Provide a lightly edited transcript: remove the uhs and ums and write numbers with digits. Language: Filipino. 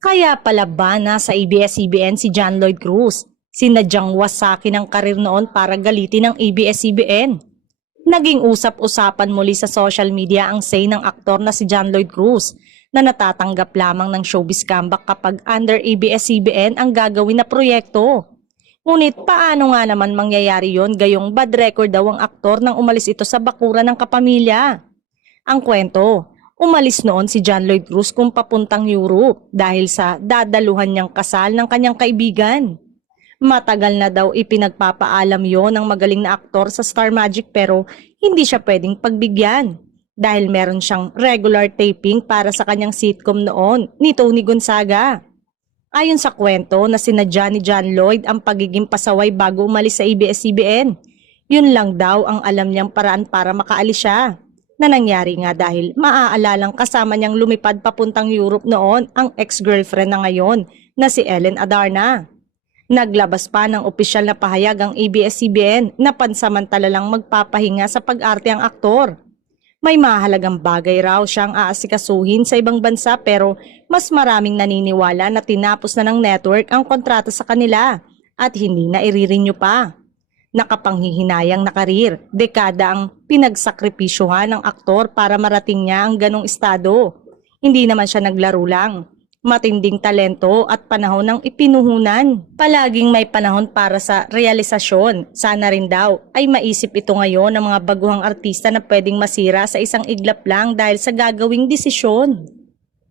Kaya pala ba nasa ABS-CBN si John Lloyd Cruz? Sinadyang wasakin ang karir noon para galitin ng ABS-CBN. Naging usap-usapan muli sa social media ang say ng aktor na si John Lloyd Cruz na natatanggap lamang ng showbiz comeback kapag under ABS-CBN ang gagawin na proyekto. Ngunit paano nga naman mangyayari yon gayong bad record daw ang aktor nang umalis ito sa bakuran ng kapamilya? Ang kwento, umalis noon si John Lloyd Cruz kung papuntang Europe dahil sa dadaluhan niyang kasal ng kanyang kaibigan. Matagal na daw ipinagpapaalam yon ng magaling na aktor sa Star Magic pero hindi siya pwedeng pagbigyan dahil meron siyang regular taping para sa kanyang sitcom noon ni Tony Gonzaga. Ayon sa kwento na sinadya ni John Lloyd ang pagiging pasaway bago umalis sa ABS-CBN. Yun lang daw ang alam niyang paraan para makaalis siya. Na nangyari nga dahil maaalalang kasama niyang lumipad papuntang Europe noon ang ex-girlfriend na ngayon na si Ellen Adarna. Naglabas pa ng opisyal na pahayag ang ABS-CBN na pansamantala lang magpapahinga sa pag-arte ang aktor. May mahalagang bagay raw siyang aasikasuhin sa ibang bansa pero mas maraming naniniwala na tinapos na ng network ang kontrata sa kanila at hindi na i-renew pa. Nakapanghihinayang na karir, dekada ang pinagsakripisyuhan ng aktor para marating niya ang ganong estado. Hindi naman siya naglaro lang. Matinding talento at panahon ng ipinuhunan. Palaging may panahon para sa realisasyon. Sana rin daw ay maisip ito ngayon ng mga baguhang artista na pwedeng masira sa isang iglap lang dahil sa gagawing desisyon.